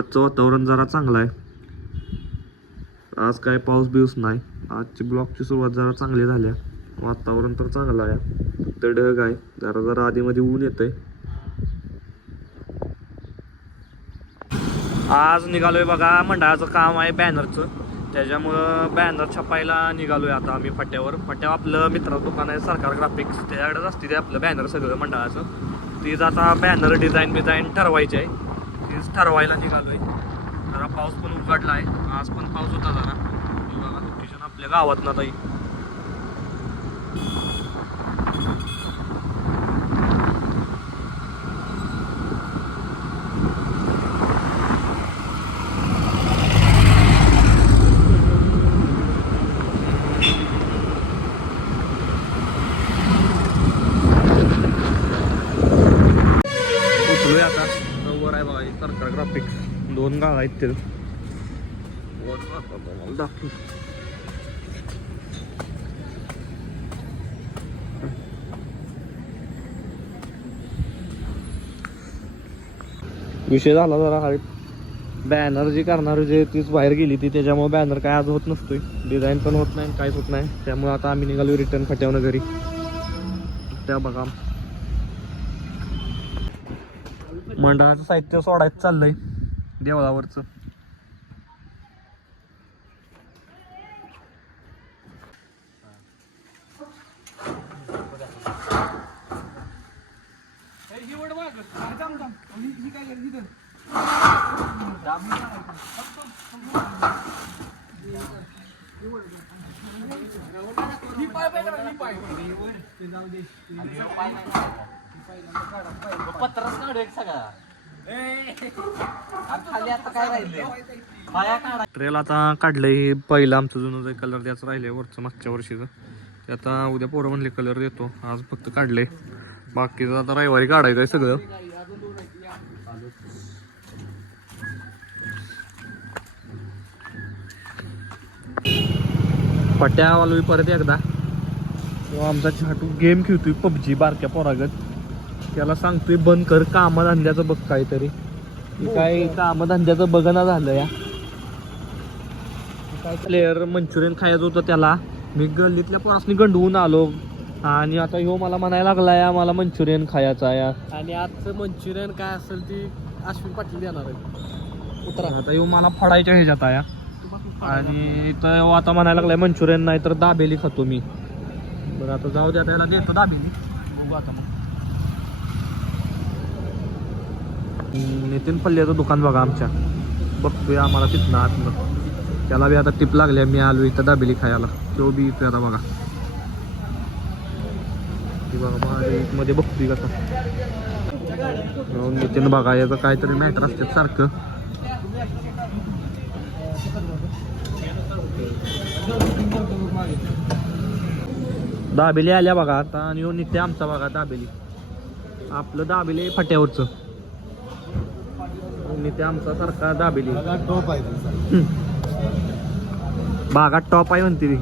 आजचं वातावरण जरा चांगलं आहे. आज काय पाऊस बिऊस नाही. आजची ब्लॉकची सुरुवात जरा चांगली झाली. वातावरण तर चांगलं आहे. फक्त ढग आहे. जरा जरा आधीमध्ये ऊन येतंय. आज निघालोय बघा, मंडळाचं काम आहे बॅनरचं. त्याच्यामुळं बॅनर छापायला निघालोय आता आम्ही फाट्यावर. फाट्यावर आपलं मित्राचं दुकान आहे सरकार ग्राफिक्स, त्याच्याकडेच असते ते आपलं बॅनर सगळं मंडळाचं. तीच आता बॅनर डिझाईन ठरवायची आहे. तीच ठरवायला निघालोय. जरा पाऊस पण उघडला आहे. आज पण पाऊस होता जरा. बघा लोकेशन आपल्या गावात ना ताई. आता वर आहे बघा सरकार ग्राफिक्स. 2 गाव आहेत ते. विषय झाला जरा हा बॅनर जी करणार जे तीच बाहेर गेली ती, त्याच्यामुळे बॅनर काय आज होत नसतोय. डिझाईन पण होत नाही, काहीच होत नाही. त्यामुळे आता आम्ही निघालो रिटर्न फाट्यावनं घरी. त्या बघा मंडळाचं साहित्य सोडायचं चाललंय देवळावरचं. ट्रेल आता काढलंय. पहिलं आमचं जुनं जे कलर द्यायचं राहिलंय वरचं मागच्या वर्षीचं, ते आता उद्या पोरं म्हणले कलर देतो. आज फक्त काढलंय, बाकीचं आता रविवारी काढायचं आहे सगळं. पट्ट्यावालोय परत एकदा. आमचा छाटू गेम खेळतोय पबजी बारक्या पोरागत. त्याला सांगतोय बंद कर, कामधंद्याचं बघ काहीतरी. काय कामधंद्याचं बघणं झालं या. काय प्लेअर मंचुरियन खायचं होतं त्याला. मी गल्लीतल्या पोरासनी गंडवून आलो आणि आता ह्यो मला म्हणायला लागला या मला मंचुरियन खायचा या. आणि आजचं मंचुरियन काय असेल ती अश्विन पाटील देणार आहे. उतरा आता ह्यो मला फडायच्या ह्याच्यात या. आणि इथं आता म्हणायला लागलाय मंचुरियन नाही तर दाबेली खातो मी. बरं आता जाऊ द्या, त्याला देतो दाबेली. बघू आता मग. नितीन पल्ल्याचं दुकान बघा आमच्या. बघतोय आम्हाला तिथनं आतनं. त्याला बी आता टिप लागल्या. मी आलो इथं दाबेली खायला. तो बी इथं आता बघा. बघा मध्ये बघतोय कसा. नितीन बघा याचं काहीतरी मॅटर असते सारखं. दाबेली आल्या बघा आता. आणि येऊन नित्य आमचा बघा दाबेली. आपलं दाबेली फाट्यावरचं. नित्य आमचा सारखा दाबेली. बागात टॉप आहे म्हणते ती.